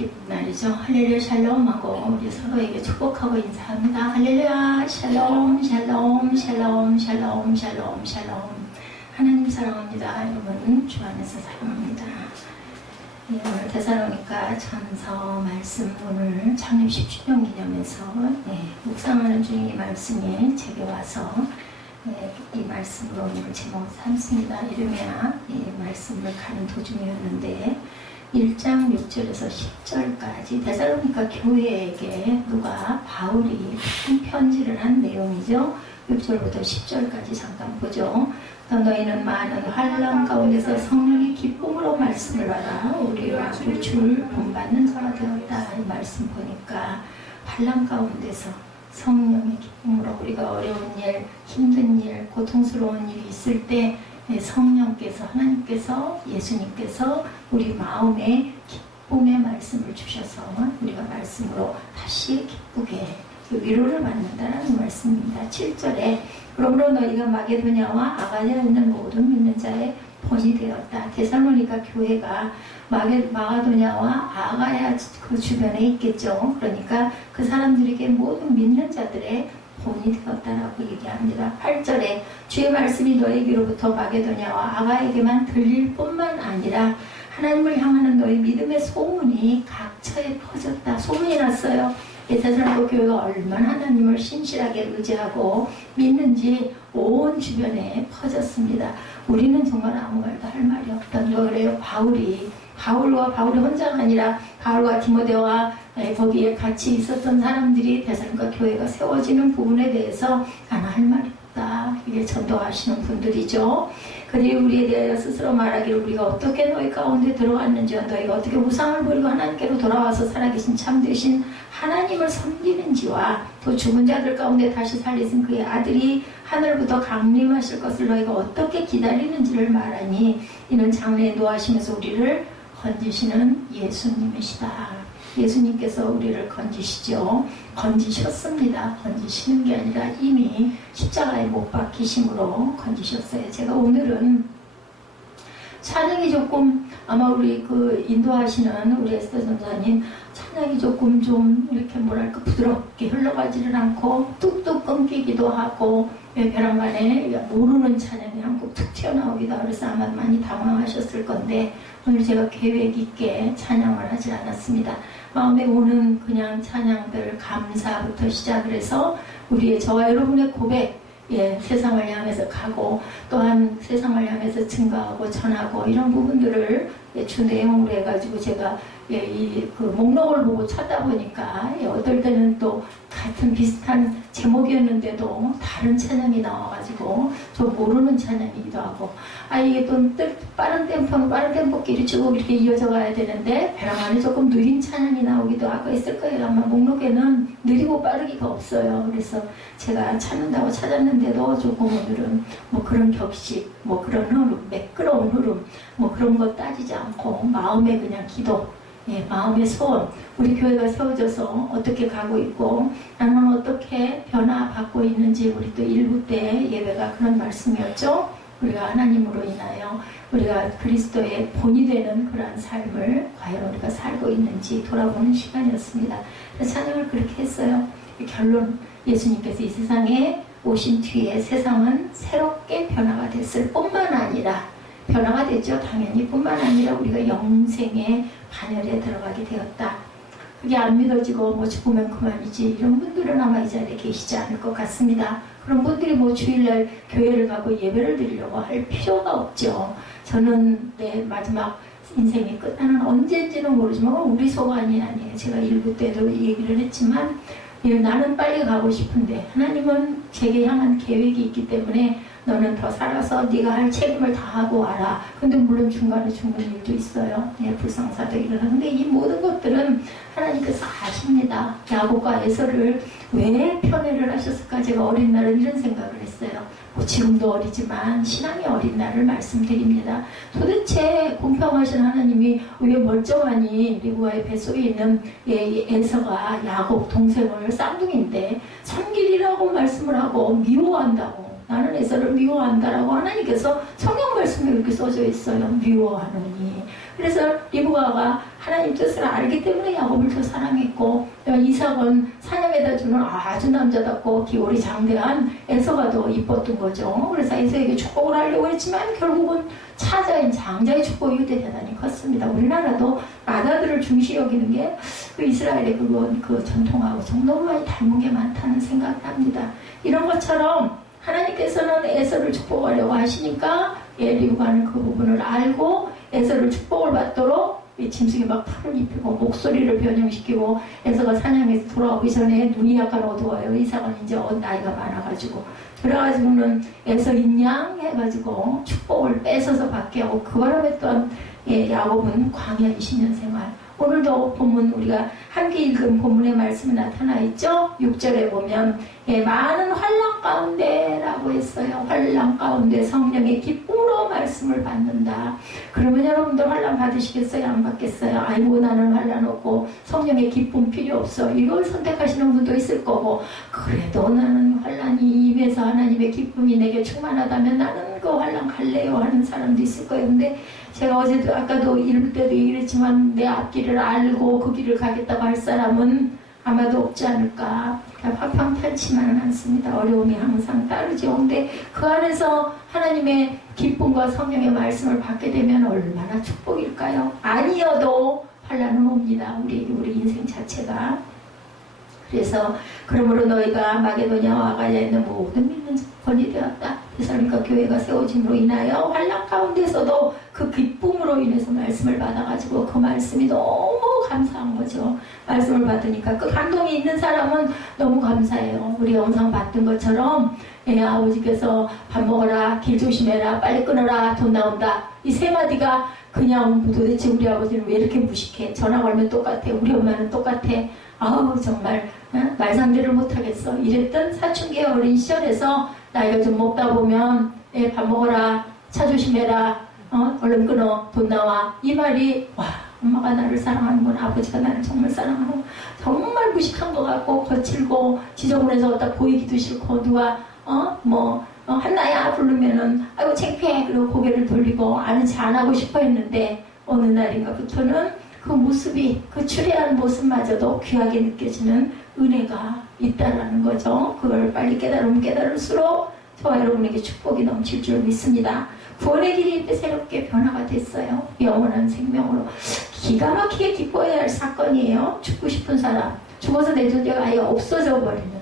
기쁜 날이죠. 할렐루야 샬롬 하고 우리 서로에게 축복하고 인사합니다. 할렐루야 샬롬 샬롬 샬롬 샬롬 샬롬 샬롬. 하나님 사랑합니다. 여러분 주 안에서 사랑합니다. 오늘 데살로니가 전서 말씀, 오늘 창립 10주년 기념해서 묵상하는 중에 이 말씀이 제게 와서 이 말씀으로 오늘 제목을 삼습니다. 이름이야 이 말씀을 가는 도중이었는데 1장 6절에서 10절까지 데살로니가 교회에게 누가 바울이 큰 편지를 한 내용이죠. 6절부터 10절까지 잠깐 보죠. 너희는 많은 환난 가운데서 성령의 기쁨으로 말씀을 받아 우리가 줄 본받는 자가 되었다. 이 말씀 보니까 환난 가운데서 성령의 기쁨으로 우리가 어려운 일, 힘든 일, 고통스러운 일이 있을 때 성령께서, 하나님께서, 예수님께서 우리 마음에 기쁨의 말씀을 주셔서 우리가 말씀으로 다시 기쁘게 위로를 받는다는 말씀입니다. 7절에 그러므로 너희가 마게도냐와 아가냐에 있는 모든 믿는 자의 본이 되었다. 데살로니가 교회가 마가도냐와 아가야 그 주변에 있겠죠. 그러니까 그 사람들에게 모든 믿는 자들의 본이 되었다라고 얘기합니다. 8절에 주의 말씀이 너에게로부터 마게도냐와 아가에게만 들릴 뿐만 아니라 하나님을 향하는 너희 믿음의 소문이 각처에 퍼졌다. 소문이 났어요. 데살로니가 교회가 얼마나 하나님을 신실하게 의지하고 믿는지 온 주변에 퍼졌습니다. 우리는 정말 아무 말도 할 말이 없던 거래요. 바울이 혼자가 아니라 바울과 디모데와 거기에 같이 있었던 사람들이 데살로니가 교회가 세워지는 부분에 대해서 나는 할 말이 없다. 이게 전도하시는 분들이죠. 그들이 우리에 대하여 스스로 말하기를 우리가 어떻게 너희 가운데 들어갔는지와 너희가 어떻게 우상을 버리고 하나님께로 돌아와서 살아계신 참되신 하나님을 섬기는지와 또 죽은 자들 가운데 다시 살리신 그의 아들이 하늘부터 강림하실 것을 너희가 어떻게 기다리는지를 말하니 이는 장래에 노하시면서 우리를 건지시는 예수님이시다. 예수님께서 우리를 건지시죠. 건지셨습니다. 건지시는 게 아니라 이미 십자가에 못 박히심으로 건지셨어요. 제가 오늘은 찬양이 조금 아마 우리 그 인도하시는 우리 에스더 전사님 찬양이 조금 좀 이렇게 뭐랄까 부드럽게 흘러가지를 않고 뚝뚝 끊기기도 하고 벼랑간에 모르는 찬양이 한 곡 툭 튀어나오기도 하고 그래서 아마 많이 당황하셨을 건데 오늘 제가 계획 있게 찬양을 하지 않았습니다. 마음에 오는 그냥 찬양들 감사부터 시작을 해서 우리의 저와 여러분의 고백 세상을 향해서 가고 또한 세상을 향해서 증가하고 전하고 이런 부분들을 주 내용으로 해가지고 제가 그 목록을 보고 찾다 보니까 어떨 때는 또 같은 비슷한 제목이었는데도 다른 찬양이 나와가지고 좀 모르는 찬양이기도 하고 이게 또 빠른 템포끼리 쭉 이렇게 이어져 가야 되는데 벼랑 안에 조금 느린 찬양이 나오기도 하고 있을 거예요. 아마 목록에는 느리고 빠르기가 없어요. 그래서 제가 찾는다고 찾았는데도 조금 오늘은 뭐 그런 격식, 뭐 그런 흐름, 매끄러운 흐름, 뭐 그런 거 따지지 않고 마음의 그냥 기도, 마음의 소원, 우리 교회가 세워져서 어떻게 가고 있고 나는 어떻게 변화받고 있는지 우리 또 일부 때 예배가 그런 말씀이었죠. 우리가 하나님으로 인하여 우리가 그리스도의 본이 되는 그러한 삶을 과연 우리가 살고 있는지 돌아보는 시간이었습니다. 그래서 찬양을 그렇게 했어요. 결론, 예수님께서 이 세상에 오신 뒤에 세상은 새롭게 변화가 됐을 뿐만 아니라 변화가 됐죠. 당연히 뿐만 아니라 우리가 영생의 반열에 들어가게 되었다. 그게 안 믿어지고 뭐 죽으면 그만이지 이런 분들은 아마 이 자리에 계시지 않을 것 같습니다. 그런 분들이 뭐 주일날 교회를 가고 예배를 드리려고 할 필요가 없죠. 저는 내 마지막 인생이 끝나는 언제인지는 모르지만 우리 소관이 아니에요. 제가 일부 때도 얘기를 했지만 나는 빨리 가고 싶은데 하나님은 제게 향한 계획이 있기 때문에 너는 더 살아서 네가 할 책임을 다하고 와라. 근데 물론 중간에 죽는 일도 있어요. 불상사도 일어나는데 이 모든 것들은 하나님께서 아십니다. 야곱과 에서를 왜 편애를 하셨을까? 제가 어린 날은 이런 생각을 했어요. 지금도 어리지만 신앙이 어린 날을 말씀드립니다. 도대체 공평하신 하나님이 왜 멀쩡하니 리브가의 뱃속에 있는 에서가 야곱 동생을 쌍둥이인데 섬기리라고 말씀을 하고 미워한다고 나는 에서를 미워한다라고 하나님께서 성경 말씀에 이렇게 써져 있어요. 미워하느니 그래서 리브가가 하나님 뜻을 알기 때문에 야곱을 더 사랑했고, 이삭은 사냥에다 주는 아주 남자답고 기울이 장대한 에서가 더 이뻤던 거죠. 그래서 에서에게 축복을 하려고 했지만 결국은 차자인 장자의 축복이 대단히 컸습니다. 우리나라도 아다들을 중시 여기는 게 그 이스라엘의 그 전통하고 너무 많이 닮은 게 많다는 생각을 합니다. 이런 것처럼 하나님께서는 에서를 축복하려고 하시니까 리브가는 그 부분을 알고 에서를 축복을 받도록 짐승이 막 풀을 입히고 목소리를 변형시키고, 에서가 사냥에서 돌아오기 전에 눈이 약간 어두워요. 이삭은 이제 나이가 많아가지고 그래가지고는 에서 인양 해가지고 축복을 뺏어서 받게 하고, 그 바람에 또한 야곱은 광야 20년 생활. 오늘도 본문 우리가 함께 읽은 본문의 말씀이 나타나 있죠. 6절에 보면 많은 환난 가운데라고 했어요. 환난 가운데 성령의 기쁨으로 말씀을 받는다. 그러면 여러분들 환난 받으시겠어요? 안 받겠어요? 아이고 나는 환난 없고 성령의 기쁨 필요 없어. 이걸 선택하시는 분도 있을 거고, 그래도 나는 환난이 입에서 하나님의 기쁨이 내게 충만하다면 나는 그 환난 갈래요 하는 사람도 있을 거예요. 근데 제가 어제도 아까도 읽을 때도 얘기했지만 내 앞길을 알고 그 길을 가겠다고 할 사람은 아마도 없지 않을까. 화평탄치만은 않습니다. 어려움이 항상 따르죠. 근데 그 안에서 하나님의 기쁨과 성령의 말씀을 받게 되면 얼마나 축복일까요? 아니어도 환난은 옵니다. 우리 인생 자체가. 그래서 그러므로 너희가 마게도냐와 아가야에 있는 모든 믿는 자손이 되었다. 데살로니가 교회가 세워짐으로 인하여 환난 가운데서도 그 기쁨으로 인해서 말씀을 받아가지고 그 말씀이 너무 감사한 거죠. 말씀을 받으니까 그 감동이 있는 사람은 너무 감사해요. 우리 영상 봤던 것처럼 아버지께서 밥 먹어라, 길 조심해라, 빨리 끊어라, 돈 나온다. 이 세 마디가 그냥 도대체 우리 아버지는 왜 이렇게 무식해? 전화 걸면 똑같아. 우리 엄마는 똑같아. 아우 정말 말상대를 못하겠어. 이랬던 사춘기 어린 시절에서 나이가 좀 먹다 보면 밥 먹어라, 차 조심해라, 얼른 끊어, 돈 나와. 이 말이 와, 엄마가 나를 사랑하는구나, 아버지가 나를 정말 사랑하고, 정말 무식한 것 같고 거칠고 지저분해서 딱 보이기도 싫고, 누가 한나야 부르면은 아이고 창피해 그리고 고개를 돌리고 아는 체 안 하고 싶어 했는데, 어느 날인가부터는 그 모습이, 그 추레한 모습마저도 귀하게 느껴지는 은혜가 있다라는 거죠. 그걸 빨리 깨달으면 깨달을수록 저와 여러분에게 축복이 넘칠 줄 믿습니다. 구원의 길이 새롭게 변화가 됐어요. 영원한 생명으로. 기가 막히게 기뻐해야 할 사건이에요. 죽고 싶은 사람, 죽어서 내 존재가 아예 없어져 버리는.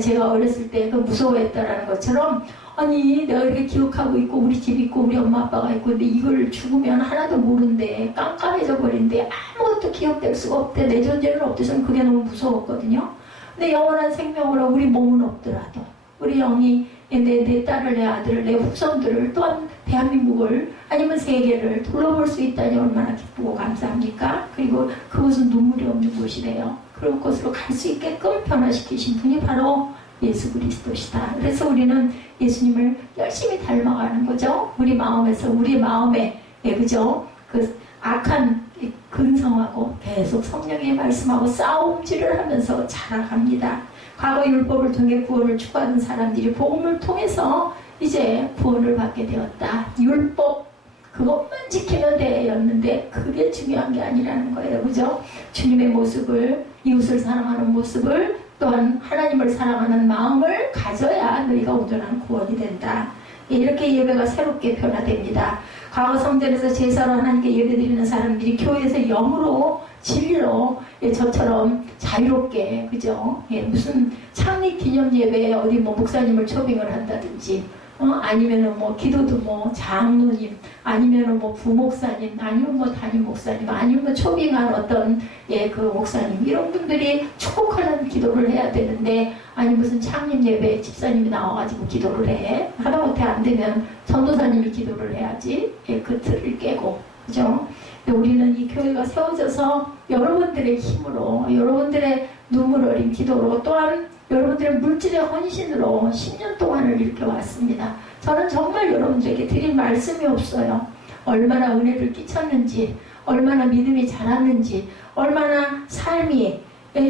제가 어렸을 때 그 무서워했다라는 것처럼, 아니 내가 이렇게 기억하고 있고 우리 집 있고 우리 엄마 아빠가 있고, 근데 이걸 죽으면 하나도 모른대, 깜깜해져 버린대, 아무것도 기억될 수가 없대, 내 존재는 없대서 그게 너무 무서웠거든요. 근데 영원한 생명으로 우리 몸은 없더라도 우리 영이 내 딸을, 내 아들을, 내 후손들을, 또한 대한민국을 아니면 세계를 둘러볼 수 있다니 얼마나 기쁘고 감사합니까? 그리고 그곳은 눈물이 없는 곳이래요. 그런 곳으로 갈 수 있게끔 변화시키신 분이 바로 예수 그리스도시다. 그래서 우리는 예수님을 열심히 닮아가는 거죠. 우리 마음에서, 우리 마음에, 그죠? 그 악한 근성하고 계속 성령의 말씀하고 싸움질을 하면서 자라갑니다. 과거 율법을 통해 구원을 추구하는 사람들이 복음을 통해서 이제 구원을 받게 되었다. 율법 그것만 지키면 돼였는데 그게 중요한 게 아니라는 거예요. 그죠? 주님의 모습을, 이웃을 사랑하는 모습을, 또한 하나님을 사랑하는 마음을 가져야 너희가 온전한 구원이 된다. 이렇게 예배가 새롭게 변화됩니다. 과거 성전에서 제사로 하나님께 예배드리는 사람들이 교회에서 영으로 진리로 저처럼 자유롭게, 그죠? 무슨 창립 기념 예배에 어디 목사님을 초빙을 한다든지, 아니면은 기도도 장로님, 아니면은 부목사님, 아니면 담임 목사님, 아니면 초빙한 어떤 그 목사님, 이런 분들이 축복하는 기도를 해야 되는데, 아니 무슨 창립 예배에 집사님이 나와가지고 기도를 해. 하다못해 안 되면 전도사님이 기도를 해야지. 그 틀을 깨고, 그죠? 우리는 이 교회가 세워져서 여러분들의 힘으로, 여러분들의 눈물 어린 기도로, 또한 여러분들의 물질의 헌신으로 10년 동안을 이렇게 왔습니다. 저는 정말 여러분들에게 드릴 말씀이 없어요. 얼마나 은혜를 끼쳤는지, 얼마나 믿음이 자랐는지, 얼마나 삶이,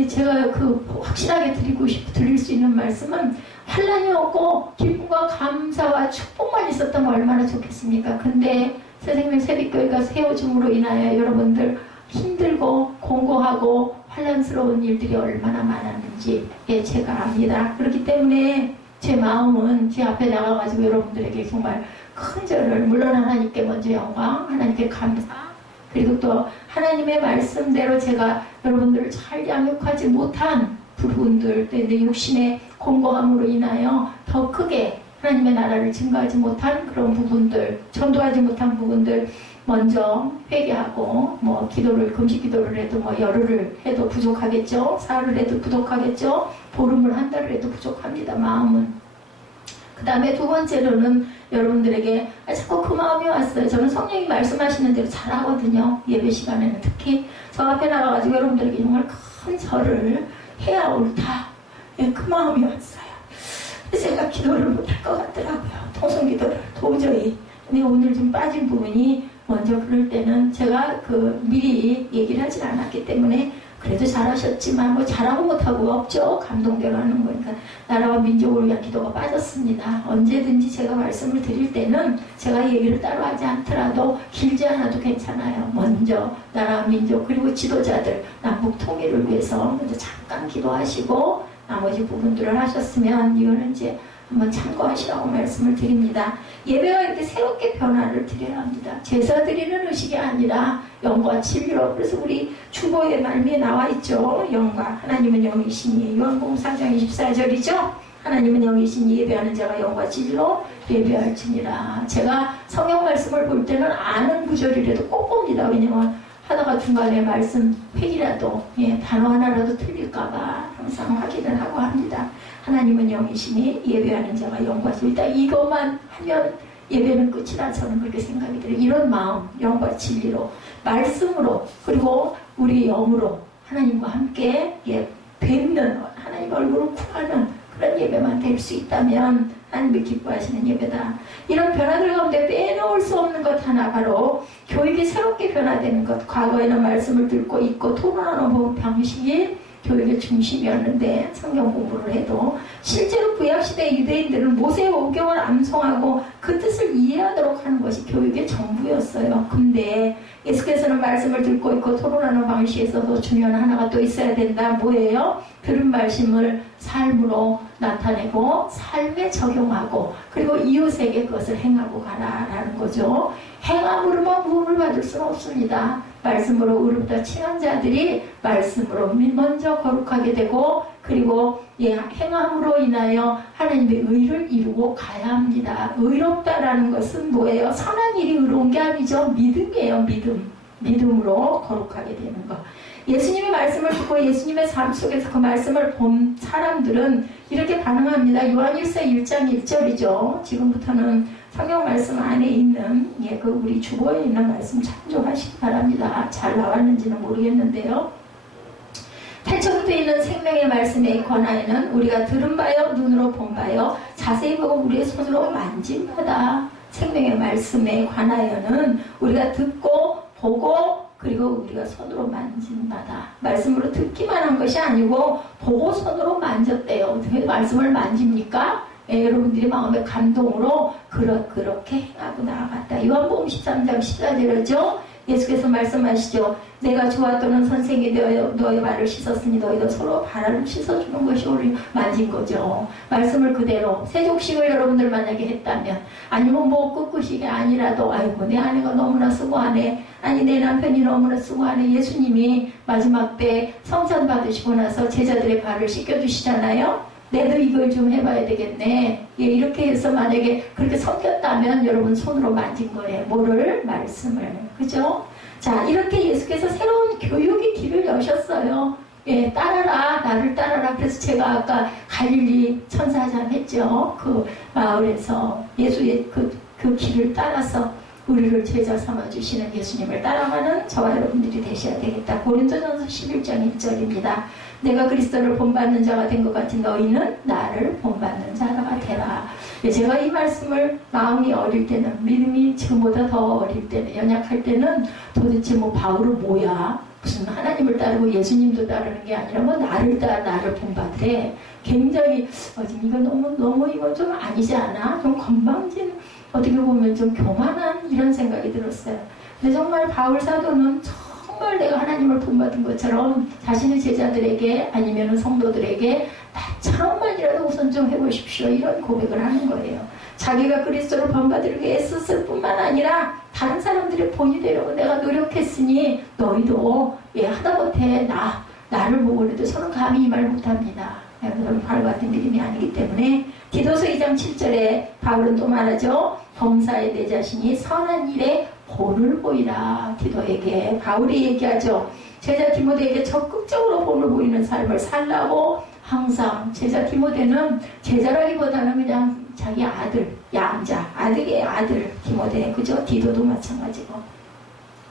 제가 확실하게 드릴 수 있는 말씀은, 환난이 없고 기쁨과 감사와 축복만 있었다면 얼마나 좋겠습니까? 근데 새생명 새벽교회가 세워줌으로 인하여 여러분들 힘들고 공고하고 환란스러운 일들이 얼마나 많았는지 제가 압니다. 그렇기 때문에 제 마음은 제 앞에 나가가지고 여러분들에게 정말 큰 절을, 물론 하나님께 먼저 영광, 하나님께 감사, 그리고 또 하나님의 말씀대로 제가 여러분들을 잘 양육하지 못한 부분들, 내 육신의 공고함으로 인하여 더 크게 하나님의 나라를 증거하지 못한 그런 부분들, 전도하지 못한 부분들 먼저 회개하고, 기도를, 금식 기도를 해도 열흘을 해도 부족하겠죠. 사흘을 해도 부족하겠죠. 보름을 한 달을 해도 부족합니다. 마음은. 그 다음에 두 번째로는 여러분들에게 자꾸 그 마음이 왔어요. 저는 성령이 말씀하시는 대로 잘하거든요. 예배 시간에는 특히 저 앞에 나가가지고 여러분들에게 정말 큰 절을 해야 옳다. 그 마음이 왔어요. 제가 기도를 못할 것 같더라고요. 통성기도를 도저히. 근데 오늘 좀 빠진 부분이 먼저 그럴 때는 제가 미리 얘기를 하진 않았기 때문에 그래도 잘하셨지만 잘하고 못하고 없죠. 감동대로 하는 거니까. 나라와 민족을 위한 기도가 빠졌습니다. 언제든지 제가 말씀을 드릴 때는 제가 얘기를 따로 하지 않더라도 길지 않아도 괜찮아요. 먼저 나라와 민족 그리고 지도자들 남북 통일을 위해서 먼저 잠깐 기도하시고 나머지 부분들을 하셨으면 이거는 이제 한번 참고하시라고 말씀을 드립니다. 예배가 이렇게 새롭게 변화를 드려야 합니다. 제사 드리는 의식이 아니라 영과 진리로. 그래서 우리 주보의 말미에 나와 있죠. 영과 하나님은 영이시니 요한복음 4장 24절이죠. 하나님은 영이시니 예배하는 자가 영과 진리로 예배할지니라. 제가 성경 말씀을 볼 때는 아는 구절이라도 꼭 봅니다. 왜냐면 하다가 중간에 말씀 획이라도 단어 하나라도 틀릴까봐 항상 확인을 하고 합니다. 하나님은 영이시니 예배하는 자가 영과 진리다. 이것만 하면 예배는 끝이라 저는 그렇게 생각이 들어요. 이런 마음, 영과 진리로, 말씀으로, 그리고 우리 영으로 하나님과 함께 뵙는, 하나님 얼굴을 구하는 그런 예배만 될 수 있다면 하나님이 기뻐하시는 예배다. 이런 변화들 가운데 빼놓을 수 없는 것 하나, 바로 교육이 새롭게 변화되는 것. 과거에는 말씀을 듣고 있고 토론하는 방식이 교육의 중심이었는데 성경 공부를 해도 실제로 구약시대 유대인들은 모세의 오경을 암송하고 그 뜻을 이해하도록 하는 것이 교육의 전부였어요. 근데 예수께서는 말씀을 듣고 있고 토론하는 방식에서도 중요한 하나가 또 있어야 된다. 뭐예요? 들은 말씀을 삶으로 나타내고 삶에 적용하고 그리고 이웃에게 그것을 행하고 가라라는 거죠. 행함으로만 부름을 받을 수는 없습니다. 말씀으로 의롭다 칭한 자들이 말씀으로 먼저 거룩하게 되고 그리고 행함으로 인하여 하나님의 의를 이루고 가야 합니다. 의롭다라는 것은 뭐예요? 선한 일이 의로운 게 아니죠. 믿음이에요. 믿음으로 거룩하게 되는 것. 예수님의 말씀을 듣고 예수님의 삶 속에서 그 말씀을 본 사람들은 이렇게 반응합니다. 요한일서 1장 1절이죠. 지금부터는 성경 말씀 안에 있는 우리 주보에 있는 말씀 참조하시기 바랍니다. 잘 나왔는지는 모르겠는데요. 태초부터 있는 생명의 말씀에 관하여는 우리가 들은 바요 눈으로 본 바요 자세히 보고 우리의 손으로 만진 바다. 생명의 말씀에 관하여는 우리가 듣고 보고 그리고 우리가 손으로 만진 바다. 말씀으로 듣기만 한 것이 아니고 보고 손으로 만졌대요. 어떻게 말씀을 만집니까? 여러분들이 마음의 감동으로 그렇게 행하고 나아갔다. 요한복음 13장 14절이죠. 예수께서 말씀하시죠. 내가 주와 또는 선생이 너의 발을 씻었으니 너희도 서로 발을 씻어주는 것이 우리 만진 거죠. 말씀을 그대로 세족식을 여러분들 만약에 했다면 아니면 끄꾸식이 아니라도 아이고 내 아내가 너무나 수고하네. 아니 내 남편이 너무나 수고하네. 예수님이 마지막 때 성찬 받으시고 나서 제자들의 발을 씻겨주시잖아요. 내도 이걸 좀 해봐야 되겠네. 이렇게 해서 만약에 그렇게 섞였다면 여러분 손으로 만진 거예요. 뭐를? 말씀을. 그죠? 자, 이렇게 예수께서 새로운 교육의 길을 여셨어요. 따라라, 나를 따라라. 그래서 제가 아까 갈릴리 천사장 했죠. 그 마을에서 예수의 그 길을 따라서 우리를 제자 삼아주시는 예수님을 따라가는 저와 여러분들이 되셔야 되겠다. 고린도전서 11장 1절입니다. 내가 그리스도를 본받는 자가 된 것 같은 너희는 나를 본받는 자가 되라. 제가 이 말씀을 마음이 어릴 때는 믿음이 지금보다 더 어릴 때는 연약할 때는 도대체 바울은 뭐야? 무슨 하나님을 따르고 예수님도 따르는 게 아니라 나를 본받으래. 굉장히 지금 이거 너무 이거 좀 아니지 않아? 좀 건방진 어떻게 보면 좀 교만한 이런 생각이 들었어요. 근데 정말 바울 사도는 정말 내가 하나님을 본받은 것처럼 자신의 제자들에게 아니면 성도들에게 나처럼만이라도 우선 좀 해보십시오, 이런 고백을 하는 거예요. 자기가 그리스도를 본받으려고 애썼을 뿐만 아니라 다른 사람들의 본이 되려고 내가 노력했으니 너희도 하다못해 나를 보고라도 저는 감히 이 말 못합니다. 여러분, 바울 같은 믿음이 아니기 때문에. 디도서 2장 7절에 바울은 또 말하죠. 범사에 내 자신이 선한 일에 본을 보이라. 디도에게 바울이 얘기하죠. 제자 디모데에게 적극적으로 본을 보이는 삶을 살라고 항상. 제자 디모데는 제자라기보다는 그냥 자기 아들, 양자, 아들의 아들 디모데, 그죠? 디도도 마찬가지고.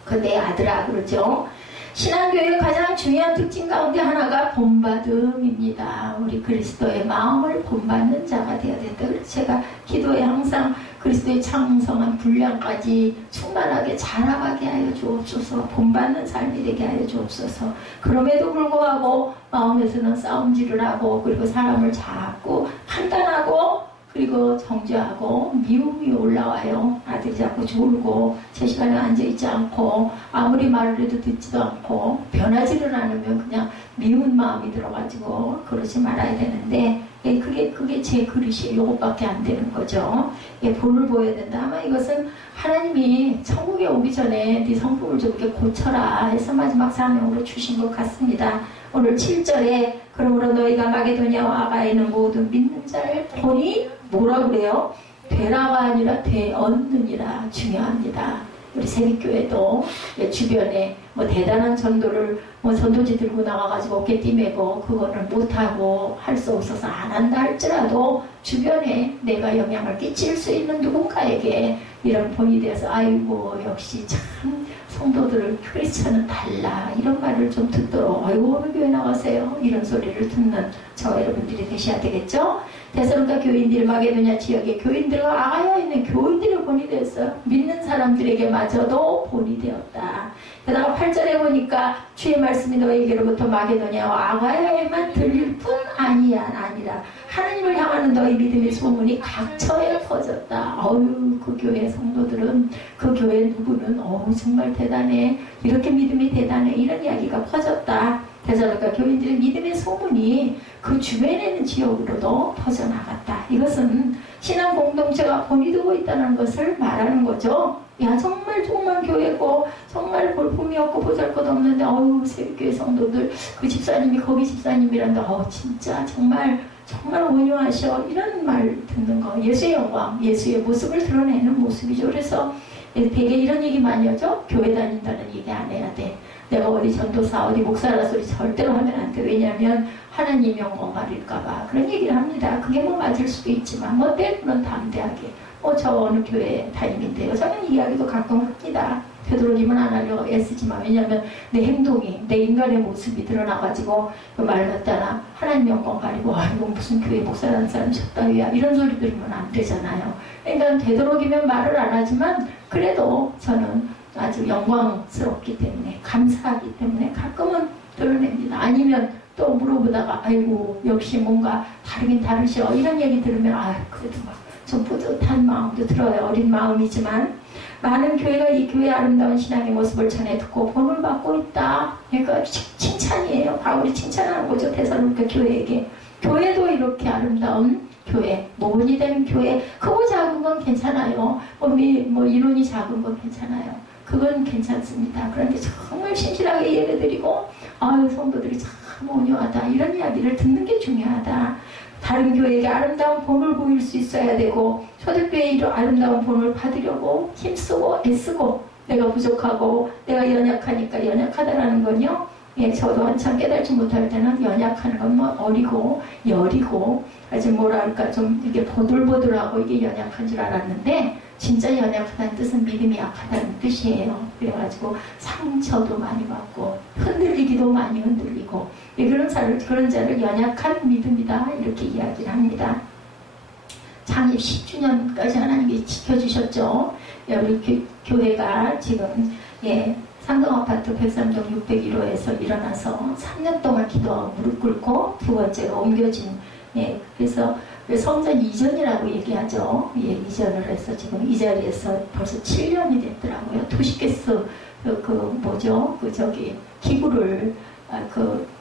그 내 아들아 그러죠. 신앙교회의 가장 중요한 특징 가운데 하나가 본받음입니다. 우리 그리스도의 마음을 본받는 자가 되어야 된다. 그래서 제가 기도에 항상 그리스도의 창성한 분량까지 충만하게 자라가게 하여 주옵소서. 본받는 삶이 되게 하여 주옵소서. 그럼에도 불구하고 마음에서는 싸움질을 하고, 그리고 사람을 자꾸 판단하고, 그리고 정죄하고 미움이 올라와요. 아들이 자꾸 졸고 제 시간에 앉아있지 않고 아무리 말을 해도 듣지도 않고 변하지를 않으면 그냥 미운 마음이 들어가지고 그러지 말아야 되는데, 그게 제 그릇이 요것밖에 안 되는 거죠. 본을 보여야 된다. 아마 이것은 하나님이 천국에 오기 전에 네 성품을 좀 이렇게 고쳐라 해서 마지막 사명으로 주신 것 같습니다. 오늘 7절에 그러므로 너희가 마게도냐와 아가에 있는 모든 믿는 자를 본이 뭐라 그래요? 되라가 아니라 되었느니라. 중요합니다. 우리 세빛교회도 주변에 대단한 전도를 전도지 들고 나와가지고 어깨 띠매고 그거는 못하고 할 수 없어서 안 한다 할지라도 주변에 내가 영향을 끼칠 수 있는 누군가에게 이런 본이 되어서 아이고 역시 참 성도들 크리스찬은 달라, 이런 말을 좀 듣도록 아이고 어느 교회 나가세요, 이런 소리를 듣는 저와 여러분들이 되셔야 되겠죠. 데살로니가 교인들, 마게도냐 지역의 교인들과 아가야에 있는 교인들의 본이 되었어요. 믿는 사람들에게 마저도 본이 되었다. 게다가 8절에 보니까 주의 말씀이 너희에게로부터 마게도냐와 아가야에만 들릴 뿐 아니라 하나님을 향하는 너희 믿음의 소문이 각처에 퍼졌다. 어휴, 그 교회 성도들은, 그 교회 누구는 정말 대단해, 이렇게 믿음이 대단해, 이런 이야기가 퍼졌다. 데살로니가 교인들의 믿음의 소문이 그 주변에 있는 지역으로도 퍼져나갔다. 이것은 신앙 공동체가 본이 되고 있다는 것을 말하는 거죠. 야, 정말 조그만 교회고 정말 볼품이 없고 보잘것 없는데 세빛교회 성도들 그 집사님이 거기 집사님이란다. 진짜 정말 온유하셔, 이런 말 듣는 거. 예수의 영광, 예수의 모습을 드러내는 모습이죠. 그래서 되게 이런 얘기 많이 하죠. 교회 다닌다는 얘기 안 해야 돼. 내가 어디 전도사, 어디 목사라 소리 절대로 하면 안 돼. 왜냐하면 하나님 영광 가릴까봐. 그런 얘기를 합니다. 그게 맞을 수도 있지만 때로는 담대하게 저 어느 교회 다니는데요, 저는 이야기도 가끔 합니다. 되도록이면 안 하려고 애쓰지만, 왜냐하면 내 행동이, 내 인간의 모습이 드러나가지고 말 갖다가 하나님 영광 가리고 이거 무슨 교회 목사라는 사람 쳤다위야, 이런 소리 들으면 안 되잖아요. 그러니까 되도록이면 말을 안 하지만 그래도 저는 아주 영광스럽기 때문에, 감사하기 때문에 가끔은 드러냅니다. 아니면 또 물어보다가 아이고 역시 뭔가 다르긴 다르셔, 이런 얘기 들으면 그래도 좀 뿌듯한 마음도 들어요. 어린 마음이지만 많은 교회가 이 교회의 아름다운 신앙의 모습을 전해 듣고 본을 받고 있다. 그러니까 칭찬이에요. 바울이 칭찬하는 거죠. 데살로니가 교회에게. 교회도 이렇게 아름다운 교회, 모범이 되는 교회, 크고 작은 건 괜찮아요. 인원이 작은 건 괜찮아요. 그건 괜찮습니다. 그런데 정말 신실하게 예배드리고 성도들이 참 온유하다, 이런 이야기를 듣는 게 중요하다. 다른 교회에게 아름다운 본을 보일 수 있어야 되고, 초대교회에 이런 아름다운 본을 받으려고 힘쓰고 애쓰고, 내가 부족하고 내가 연약하니까, 연약하다라는 건요, 저도 한참 깨달지 못할 때는 연약하는 건 어리고 여리고 아주 좀 이게 보들보들하고 이게 연약한 줄 알았는데, 진짜 연약하다는 뜻은 믿음이 약하다는 뜻이에요. 그래가지고 상처도 많이 받고 흔들리기도 많이 흔들리고, 그런 자를 연약한 믿음이다, 이렇게 이야기를 합니다. 창립 10주년까지 하나님이 지켜주셨죠. 우리 교회가 지금 상동아파트 103동 601호에서 일어나서 3년 동안 기도하고 무릎 꿇고 두 번째로 옮겨진, 그래서 성전 이전이라고 얘기하죠. 예, 이전을 해서 지금 이 자리에서 벌써 7년이 됐더라고요. 도시가스 기구를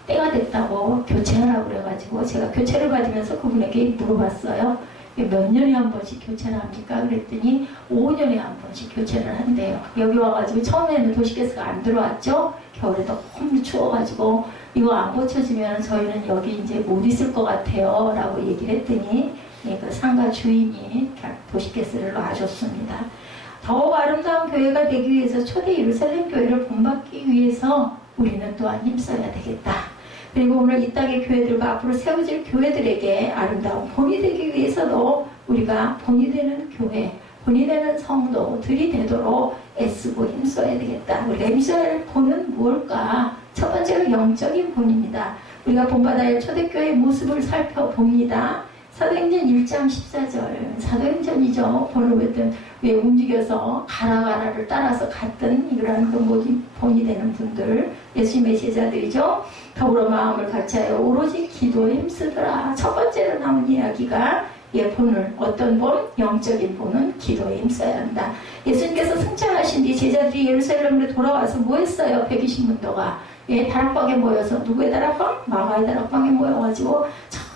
때가 됐다고 교체하라고 그래가지고 제가 교체를 받으면서 그분에게 물어봤어요. 몇 년에 한 번씩 교체를 합니까? 그랬더니 5년에 한 번씩 교체를 한대요. 여기 와가지고 처음에는 도시가스가 안 들어왔죠. 겨울에 너무 추워가지고 이거 안 고쳐지면 저희는 여기 이제 못 있을 것 같아요 라고 얘기를 했더니 그 상가 주인이 도시가스를 놔줬습니다. 더욱 아름다운 교회가 되기 위해서 초대 예루살렘 교회를 본받기 위해서 우리는 또한 힘써야 되겠다. 그리고 오늘 이 땅의 교회들과 앞으로 세워질 교회들에게 아름다운 본이 되기 위해서도 우리가 본이 되는 교회, 본이 되는 성도들이 되도록 애쓰고 힘써야 되겠다. 우리가 힘써야 할 본은 무엇일까? 첫 번째로 영적인 본입니다. 우리가 본받아야 할 초대교회의 모습을 살펴봅니다. 사도행전 1장 14절 사도행전이죠. 본을 왜 움직여서 가라가라를 따라서 갔던 이러한 본이 되는 분들, 예수님의 제자들이죠. 더불어 마음을 같이하여 오로지 기도에 힘쓰더라. 첫 번째로 나온 이야기가 본을, 어떤 본? 영적인 본은 기도에 힘써야 한다. 예수님께서 승천하신 뒤 제자들이 예루살렘으로 돌아와서 뭐 했어요? 120문도가 다락방에 모여서, 누구의 다락방? 마가의 다락방에 모여가지고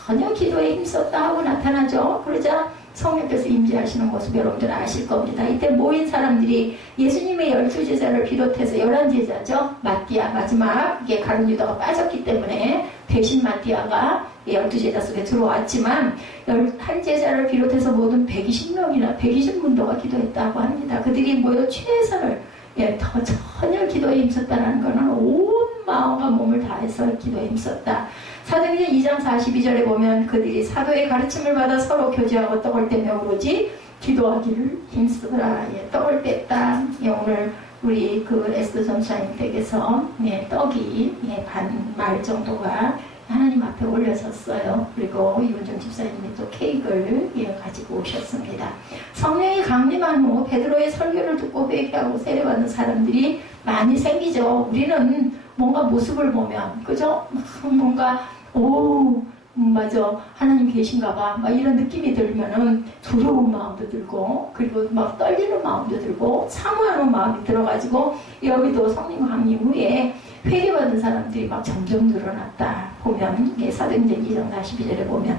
전혀 기도에 힘썼다 하고 나타나죠. 그러자 성령께서 임재하시는 모습 여러분들 아실 겁니다. 이때 모인 사람들이 예수님의 12제자를 비롯해서 11제자죠. 마띠아, 마지막 가룟 유다가 빠졌기 때문에 대신 마띠아가 12제자 속에 들어왔지만 11제자를 비롯해서 모든 120명이나 120문도가 기도했다고 합니다. 그들이 모여 최선을 더 전혀 기도에 힘썼다는 것은 온 마음과 몸을 다해서 기도에 힘썼다. 사도행전 2장 42절에 보면 그들이 사도의 가르침을 받아 서로 교제하고 떡을 떼며 오로지 기도하기를 힘쓰더라. 떡을 뗐다. 오늘 우리 에스더 전사님 댁에서 떡이 반말 정도가 하나님 앞에 올려졌어요. 그리고 이문정 집사님이 또 케이크를 가지고 오셨습니다. 성령이 강림한 후 베드로의 설교를 듣고 회개하고 세례받는 사람들이 많이 생기죠. 우리는 뭔가 모습을 보면, 그죠? 뭔가 맞아, 하나님 계신가 봐, 막 이런 느낌이 들면은 두려운 마음도 들고, 그리고 막 떨리는 마음도 들고, 사모하는 마음이 들어가지고, 여기도 성령 강림 후에 회개받은 사람들이 막 점점 늘어났다. 보면, 사도행전 2장 42절에 보면.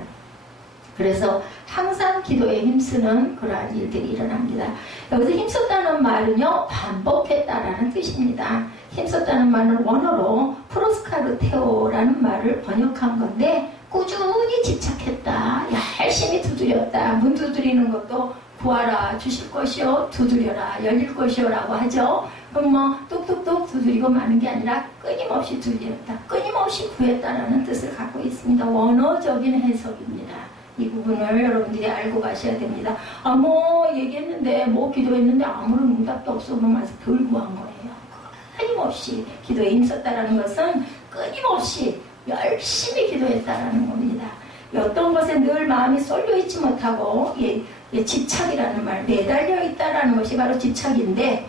그래서 항상 기도에 힘쓰는 그러한 일들이 일어납니다. 여기서 힘썼다는 말은요, 반복했다라는 뜻입니다. 힘썼다는 말은 원어로 프로스카르테오라는 말을 번역한 건데, 꾸준히 집착했다, 열심히 두드렸다. 문 두드리는 것도 구하라, 주실 것이요, 두드려라, 열릴 것이요 라고 하죠. 그럼 뚝뚝뚝 두드리고 마는 게 아니라 끊임없이 두드렸다, 끊임없이 구했다라는 뜻을 갖고 있습니다. 원어적인 해석입니다. 이 부분을 여러분들이 알고 가셔야 됩니다. 얘기했는데, 기도했는데 아무런 응답도 없어. 그러면서 덜 구한 거예요. 끊임없이 기도에 힘썼다라는 것은 끊임없이 열심히 기도했다라는 겁니다. 어떤 것에 늘 마음이 쏠려 있지 못하고, 집착이라는 말, 매달려 있다라는 것이 바로 집착인데,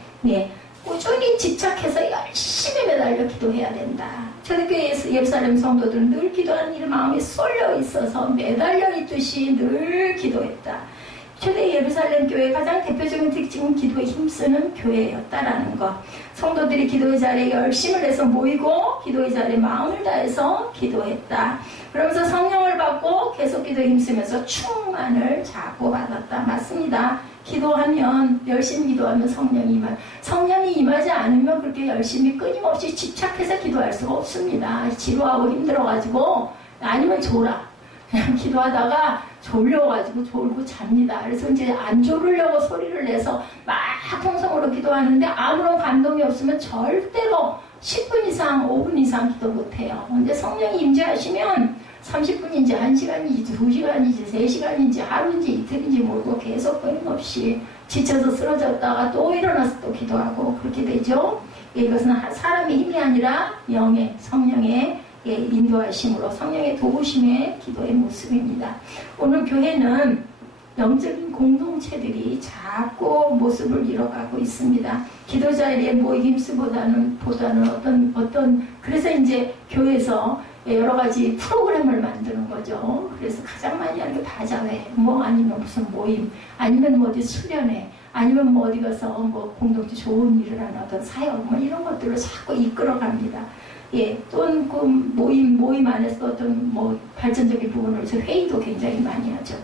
꾸준히 집착해서 열심히 매달려 기도해야 된다. 초대교회에서 예루살렘 성도들은 늘 기도하는 일 마음이 쏠려 있어서 매달려 있듯이 늘 기도했다. 초대 예루살렘 교회의 가장 대표적인 특징은 기도에 힘쓰는 교회였다라는 것. 성도들이 기도의 자리에 열심을 해서 모이고 기도의 자리에 마음을 다해서 기도했다. 그러면서 성령을 받고 계속 기도에 힘쓰면서 충만을 자꾸 받았다. 맞습니다. 기도하면, 열심히 기도하면 성령이 임하지 않으면 그렇게 열심히 끊임없이 집착해서 기도할 수가 없습니다. 지루하고 힘들어가지고, 아니면 그냥 기도하다가 졸려가지고 졸고 잡니다. 그래서 이제 안 졸으려고 소리를 내서 막 통성으로 기도하는데 아무런 감동이 없으면 절대로 10분 이상, 5분 이상 기도 못해요. 근데 성령이 임재하시면 30분인지 1시간인지 2시간인지 3시간인지 하루인지 이틀인지 모르고 계속 끊임없이 지쳐서 쓰러졌다가 또 일어나서 또 기도하고 그렇게 되죠. 이것은 사람의 힘이 아니라 영의, 성령의 인도하심으로 성령의 도우심의 기도의 모습입니다. 오늘 교회는 영적인 공동체들이 자꾸 모습을 잃어가고 있습니다. 기도자리에 모이기 힘쓰보다는 그래서 이제 교회에서 여러 가지 프로그램을 만드는 거죠. 그래서 가장 많이 하는 게 바자회, 뭐 아니면 무슨 모임, 아니면 뭐 어디 수련회, 아니면 뭐 어디 가서 뭐 공동체 좋은 일을 하는 어떤 사역, 뭐 이런 것들을 자꾸 이끌어갑니다. 예, 또는 그 모임 안에서 어떤 뭐 발전적인 부분을 위해서 회의도 굉장히 많이 하죠.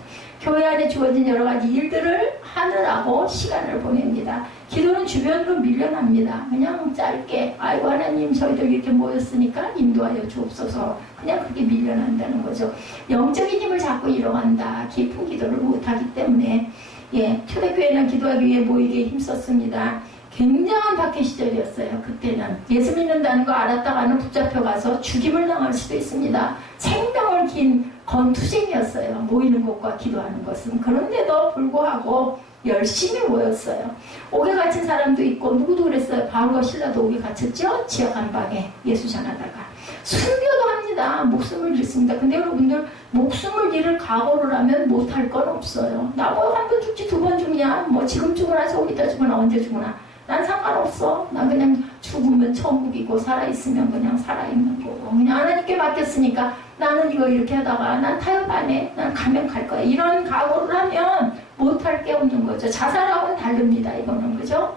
교회 안에 주어진 여러 가지 일들을 하느라고 시간을 보냅니다. 기도는 주변으로 밀려납니다. 그냥 짧게, 아이고 하나님 저희들 이렇게 모였으니까 인도하여 주옵소서. 그냥 그렇게 밀려난다는 거죠. 영적인 힘을 자꾸 잃어간다. 깊은 기도를 못하기 때문에. 예, 초대교회는 기도하기 위해 모이기에 힘썼습니다. 굉장한 박해 시절이었어요. 그때는 예수 믿는다는 거 알았다가는 붙잡혀가서 죽임을 당할 수도 있습니다. 생명을 긴 건투쟁이었어요. 모이는 것과 기도하는 것은. 그런데도 불구하고 열심히 모였어요. 옥에 갇힌 사람도 있고 누구도 그랬어요. 바울과 실라도 옥에 갇혔죠. 지하 감방에 예수 전하다가 순교도 합니다. 목숨을 잃습니다. 근데 여러분들 목숨을 잃을 각오를 하면 못할 건 없어요. 나 뭐 한 번 죽지 두 번 죽냐, 뭐 지금 죽으나 조금 이따 죽으나 언제 죽으나 난 상관없어. 난 그냥 죽으면 천국이고 살아있으면 그냥 살아있는 거고 그냥 하나님께 맡겼으니까 나는 이거 이렇게 하다가 난 타협 안 해. 난 가면 갈 거야. 이런 각오를 하면 못할 게 없는 거죠. 자살하고는 다릅니다. 이거는. 그죠?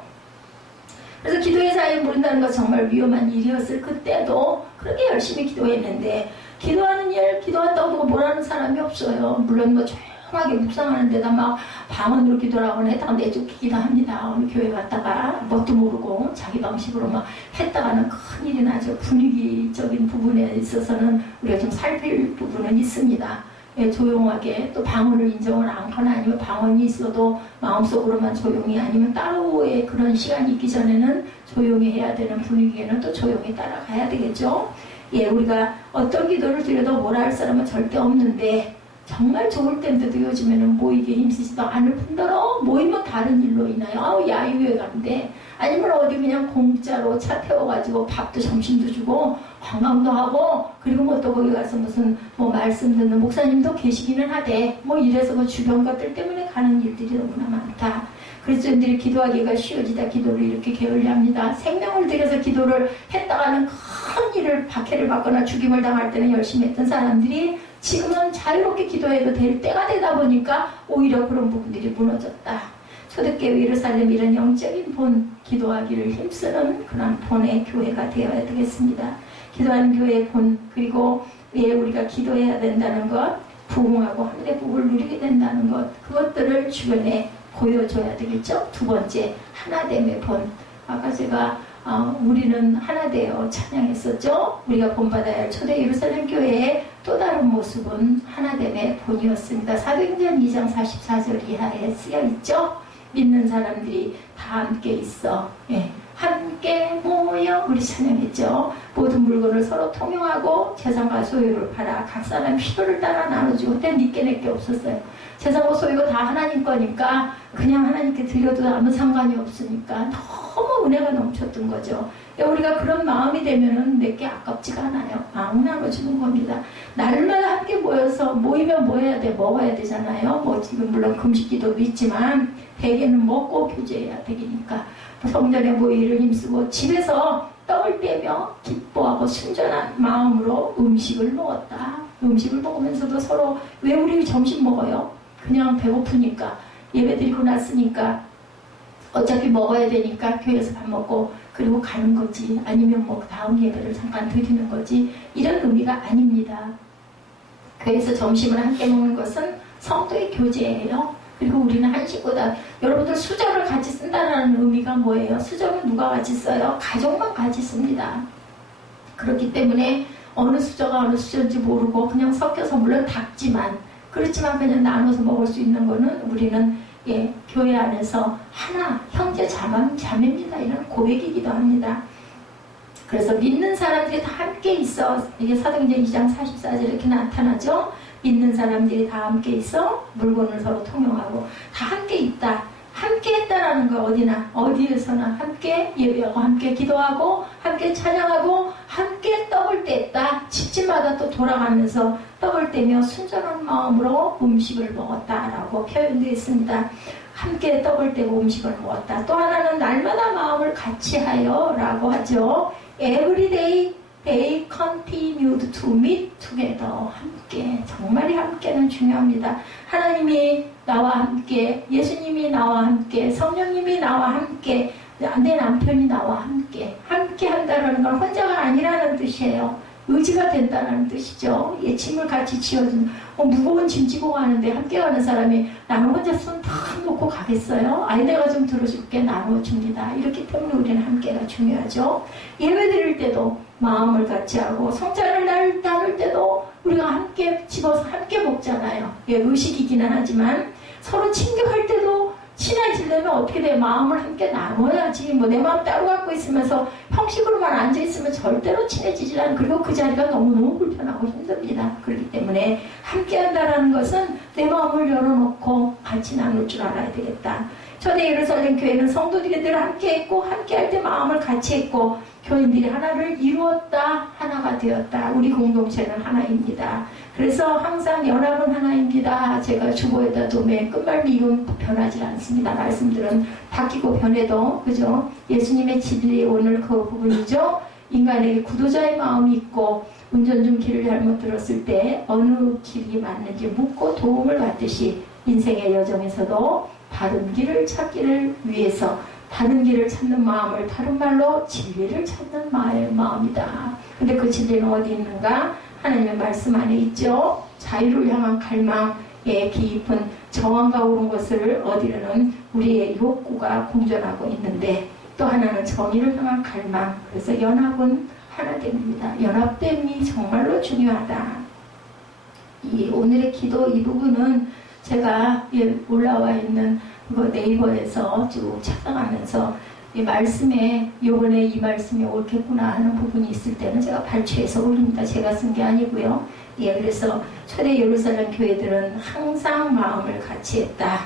그래서 기도의 사이에 모른다는 건 정말 위험한 일이었을 그때도 그렇게 열심히 기도했는데 기도하는 일, 기도한다고 뭐라는 사람이 없어요. 물론 뭐 조용하게 묵상하는 데다 막 방언으로 기도를 하거나 했다가 내쫓기기도 합니다. 어느 교회 갔다가 뭣도 모르고 자기 방식으로 막 했다가는 큰일이 나죠. 분위기적인 부분에 있어서는 우리가 좀 살필 부분은 있습니다. 예, 조용하게 또 방언을 인정을 않거나 아니면 방언이 있어도 마음속으로만 조용히 아니면 따로의 그런 시간이 있기 전에는 조용히 해야 되는 분위기에는 또 조용히 따라가야 되겠죠. 예, 우리가 어떤 기도를 드려도 뭐라 할 사람은 절대 없는데 정말 좋을 때인데도 요즘에는 모이기에 힘쓰지도 않을 뿐더러 모이면 다른 일로 인하여 아우 야유회 간대 아니면 어디 그냥 공짜로 차 태워가지고 밥도 점심도 주고 관광도 하고 그리고 뭐 또 거기 가서 무슨 뭐 말씀 듣는 목사님도 계시기는 하되 뭐 이래서 그 주변 것들 때문에 가는 일들이 너무나 많다. 그리스도인들이 기도하기가 쉬워지다 기도를 이렇게 게을리합니다. 생명을 들여서 기도를 했다가는 큰 일을 박해를 받거나 죽임을 당할 때는 열심히 했던 사람들이 지금은 자유롭게 기도해도 될 때가 되다 보니까 오히려 그런 부분들이 무너졌다. 초대교회 예루살렘 이런 영적인 본 기도하기를 힘쓰는 그런 본의 교회가 되어야 되겠습니다. 기도하는 교회의 본 그리고 왜 우리가 기도해야 된다는 것 부흥하고 하늘의 복을 누리게 된다는 것 그것들을 주변에 보여줘야 되겠죠. 두 번째 하나됨의 본 아까 제가 우리는 하나되어 찬양했었죠. 우리가 본받아야 할 초대 예루살렘 교회의 또 다른 모습은 하나됨의 본이었습니다. 사도행전 2장 44절 이하에 쓰여있죠. 믿는 사람들이 다 함께 있어. 예. 함께 모여 우리 찬양했죠. 모든 물건을 서로 통용하고 재산과 소유를 팔아 각 사람 필요를 따라 나눠주고 그때 니께 내게 없었어요. 재산과 소유가 다 하나님 거니까 그냥 하나님께 드려도 아무 상관이 없으니까 너무 은혜가 넘쳤던 거죠. 우리가 그런 마음이 되면은 내게 아깝지가 않아요. 마음 나눠주는 겁니다. 날마다 함께 모여서 모이면 뭐 해야 돼? 먹어야 되잖아요. 뭐 지금 물론 금식기도도 있지만 대개는 먹고 교제해야 되니까 성전에 모이를 힘쓰고 집에서 떡을 떼며 기뻐하고 순전한 마음으로 음식을 먹었다. 음식을 먹으면서도 서로 왜 우리 점심 먹어요? 그냥 배고프니까 예배 드리고 났으니까 어차피 먹어야 되니까 교회에서 밥 먹고 그리고 가는 거지 아니면 뭐 다음 예배를 잠깐 드리는 거지 이런 의미가 아닙니다. 교회에서 점심을 함께 먹는 것은 성도의 교제예요. 그리고 우리는 한 식구다. 여러분들 수저를 같이 쓴다는 의미가 뭐예요? 수저는 누가 같이 써요? 가족만 같이 씁니다. 그렇기 때문에 어느 수저가 어느 수저인지 모르고 그냥 섞여서 물론 닭지만 그렇지만 그냥 나눠서 먹을 수 있는 거는 우리는 예, 교회 안에서 하나 형제 자매입니다. 이런 고백이기도 합니다. 그래서 믿는 사람들이 다 함께 있어. 이게 사도행전 2장 44절 이렇게 나타나죠. 믿는 사람들이 다 함께 있어 물건을 서로 통용하고 다 함께 있다. 함께 했다라는 거 어디에서나 함께 예배하고 함께 기도하고 함께 찬양하고 함께 떡을 뗐다. 집집마다 또 돌아가면서 떡을 떼며 순전한 마음으로 음식을 먹었다라고 표현되어 있습니다. 함께 떡을 떼고 음식을 먹었다. 또 하나는 날마다 마음을 같이 하여 라고 하죠. Every day they continued to meet together. 함께, 정말 함께는 중요합니다. 하나님이 나와 함께, 예수님이 나와 함께, 성령님이 나와 함께, 내 남편이 나와 함께 한다는 건 혼자가 아니라는 뜻이에요. 의지가 된다는 뜻이죠. 짐을 같이 지어주는, 무거운 짐 지고 가는데 함께 가는 사람이 나는 혼자 손 다 놓고 가겠어요? 아니, 내가 좀 들어줄게. 나눠줍니다. 이렇기 때문에 우리는 함께가 중요하죠. 예배 드릴 때도 마음을 같이 하고, 성찬을 나눌 때도 우리가 함께 집어서 함께 먹잖아요. 의식이기는 하지만 서로 친교할 때도 친해지려면 어떻게 돼? 마음을 함께 나눠야지. 내 마음 따로 갖고 있으면서 형식으로만 앉아있으면 절대로 친해지지 않아요. 그리고 그 자리가 너무너무 불편하고 힘듭니다. 그렇기 때문에 함께 한다는 것은 내 마음을 열어놓고 같이 나눌 줄 알아야 되겠다. 초대 예루살렘 교회는 성도들이 늘 함께 했고, 함께 할 때 마음을 같이 했고, 교인들이 하나를 이루었다, 하나가 되었다. 우리 공동체는 하나입니다. 그래서 항상 연합은 하나입니다. 제가 주보에다 도매 끝말미 이건 변하지 않습니다. 말씀들은 바뀌고 변해도, 그죠? 예수님의 진리 오늘 그 부분이죠. 인간에게 구도자의 마음이 있고, 운전 중 길을 잘못 들었을 때 어느 길이 맞는지 묻고 도움을 받듯이 인생의 여정에서도 바른 길을 찾기를 위해서 다른 길을 찾는 마음을 다른 말로 진리를 찾는 마음이다. 근데 그 진리는 어디 있는가? 하나님의 말씀 안에 있죠. 자유를 향한 갈망의 깊은 정황과 옳은 것을 얻으려는 우리의 욕구가 공존하고 있는데, 또 하나는 정의를 향한 갈망. 그래서 연합은 하나 됩니다. 연합됨이 정말로 중요하다. 오늘의 기도 이 부분은 제가 올라와 있는 그 네이버에서 쭉 찾아가면서 이 말씀에, 요번에 이 말씀이 옳겠구나 하는 부분이 있을 때는 제가 발췌해서 올립니다. 제가 쓴 게 아니고요. 그래서 초대 예루살렘 교회들은 항상 마음을 같이 했다.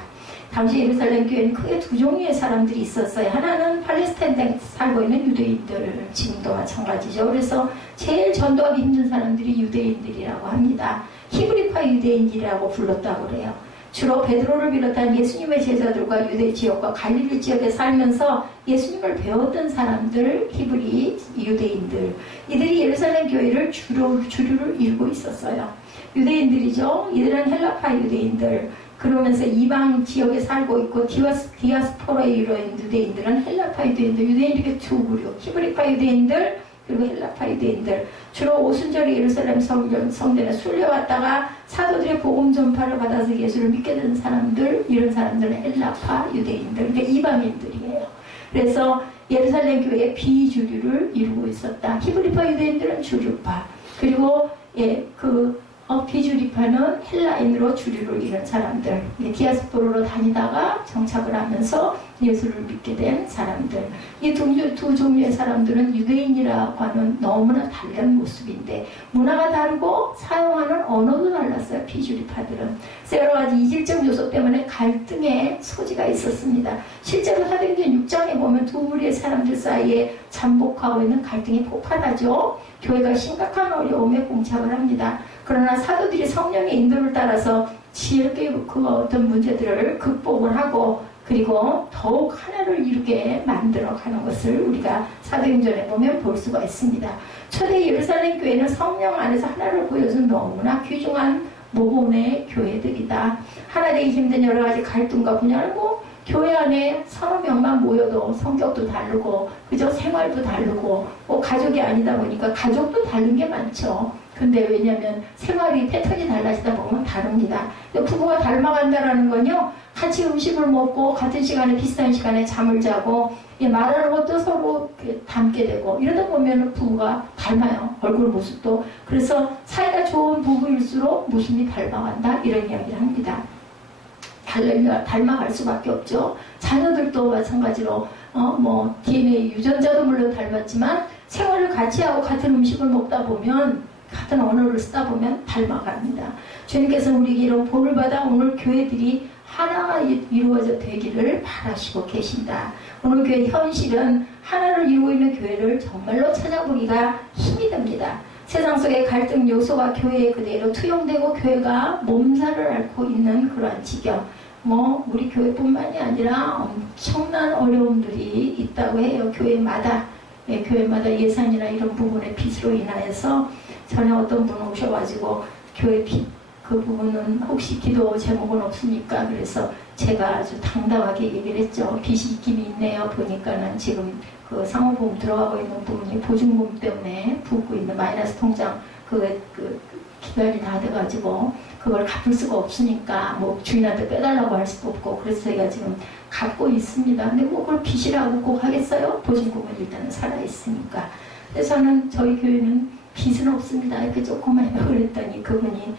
당시 예루살렘 교회는 크게 두 종류의 사람들이 있었어요. 하나는 팔레스타인에 살고 있는 유대인들, 지금도 마찬가지죠. 그래서 제일 전도하기 힘든 사람들이 유대인들이라고 합니다. 히브리파 유대인이라고 불렀다고 그래요. 주로 베드로를 비롯한 예수님의 제자들과 유대 지역과 갈릴리 지역에 살면서 예수님을 배웠던 사람들, 히브리 유대인들, 이들이 예루살렘 교회를 주류를 이루고 있었어요. 유대인들이죠. 이들은 헬라파 유대인들, 그러면서 이방 지역에 살고 있고, 디아스포라에 이루어진 유대인들은 헬라파 유대인들, 유대인들이 두 그룹, 히브리파 유대인들, 그리고 헬라파 유대인들, 주로 오순절에 예루살렘 성전에 순례왔다가 사도들의 복음 전파를 받아서 예수를 믿게 된 사람들, 이런 사람들은 헬라파 유대인들, 그러니까 이방인들이에요. 그래서 예루살렘 교회의 비주류를 이루고 있었다. 히브리파 유대인들은 주류파, 그리고 비주류파는 헬라인으로 주류를 이룬 사람들, 디아스포라로 다니다가 정착을 하면서 예수를 믿게 된 사람들. 이 두 종류의 사람들은 유대인이라고 하는 너무나 다른 모습인데, 문화가 다르고 사용하는 언어도 달랐어요. 비주류파들은. 그래서 여러 가지 이질적 요소 때문에 갈등의 소지가 있었습니다. 실제로 사도행전 6장에 보면 두 무리의 사람들 사이에 잠복하고 있는 갈등이 폭발하죠. 교회가 심각한 어려움에 봉착을 합니다. 그러나 사도들이 성령의 인도를 따라서 지혜롭게 그 어떤 문제들을 극복을 하고, 그리고 더욱 하나를 이루게 만들어가는 것을 우리가 사도행전에 보면 볼 수가 있습니다. 초대 예루살렘 교회는 성령 안에서 하나를 보여준 너무나 귀중한 모범의 교회들이다. 하나 되기 힘든 여러 가지 갈등과 분열을 교회 안에 서너 명만 모여도 성격도 다르고, 그죠? 생활도 다르고, 가족이 아니다 보니까 가족도 다른 게 많죠. 근데 왜냐면 생활이 패턴이 달라지다 보면 다릅니다. 부부가 닮아간다는 건요, 같이 음식을 먹고 같은 시간에 비슷한 시간에 잠을 자고 말하는 것도 서로 닮게 되고, 이러다 보면 부부가 닮아요. 얼굴 모습도. 그래서 사이가 좋은 부부일수록 모습이 닮아간다, 이런 이야기를 합니다. 닮아갈 수밖에 없죠. 자녀들도 마찬가지로 DNA 유전자도 물론 닮았지만 생활을 같이 하고 같은 음식을 먹다 보면 같은 언어를 쓰다 보면 닮아갑니다. 주님께서 우리에게 이런 복을 받아 오늘 교회들이 하나가 이루어져 되기를 바라시고 계신다. 오늘 교회 현실은 하나를 이루고 있는 교회를 정말로 찾아보기가 힘이 듭니다. 세상 속의 갈등 요소가 교회에 그대로 투영되고 교회가 몸살을 앓고 있는 그러한 지경. 우리 교회뿐만이 아니라 엄청난 어려움들이 있다고 해요. 교회마다 예산이나 이런 부분의 빚으로 인하여서 전에 어떤 분 오셔가지고 교회 빚 그 부분은 혹시 기도 제목은 없습니까? 그래서 제가 아주 당당하게 얘기를 했죠. 빚이 있긴 있네요. 보니까는 지금 그 상호보험 들어가고 있는 부분이 보증금 때문에 붓고 있는 마이너스 통장 그 기간이 다 돼가지고 그걸 갚을 수가 없으니까 주인한테 빼달라고 할 수도 없고 그래서 제가 지금 갚고 있습니다. 근데 그걸 빚이라고 꼭 하겠어요? 보증금은 일단은 살아있으니까. 그래서 저는 저희 교회는 빚은 없습니다. 이렇게 조금만 그랬더니 그분이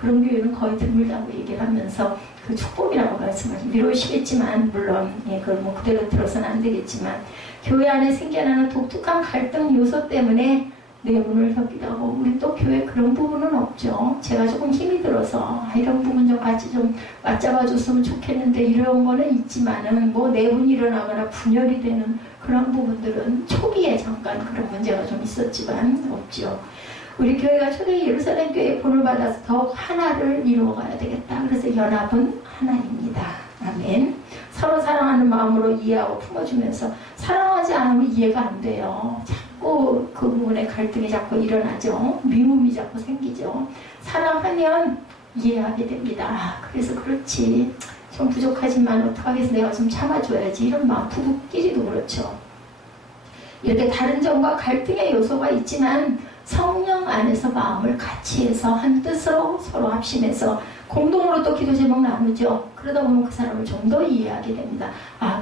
그런 교회는 거의 드물다고 얘기를 하면서 그 축복이라고 말씀하시고 위로시겠지만 물론 그걸 그대로 들어서는 안 되겠지만 교회 안에 생겨나는 독특한 갈등 요소 때문에 내분을 겪기도 하고 우리 또 교회 그런 부분은 없죠. 제가 조금 힘이 들어서 이런 부분 좀 같이 좀 맞잡아줬으면 좋겠는데 이런 거는 있지만은 내분이 일어나거나 분열이 되는 그런 부분들은 초기에 잠깐 그런 문제가 좀 있었지만 없죠. 우리 교회가 초대 예루살렘 교회의 본을 받아서 더욱 하나를 이루어가야 되겠다. 그래서 연합은 하나입니다. 아멘. 서로 사랑하는 마음으로 이해하고 품어주면서 사랑하지 않으면 이해가 안 돼요. 자꾸 그 부분에 갈등이 자꾸 일어나죠. 미움이 자꾸 생기죠. 사랑하면 이해하게 됩니다. 그래서 그렇지 좀 부족하지만 어떡하겠어 내가 좀 참아줘야지 이런 마음 부부끼리도 그렇죠. 이렇게 다른 점과 갈등의 요소가 있지만 성령 안에서 마음을 같이 해서 한 뜻으로 서로 합심해서 공동으로 또 기도 제목 나누죠. 그러다 보면 그 사람을 좀 더 이해하게 됩니다.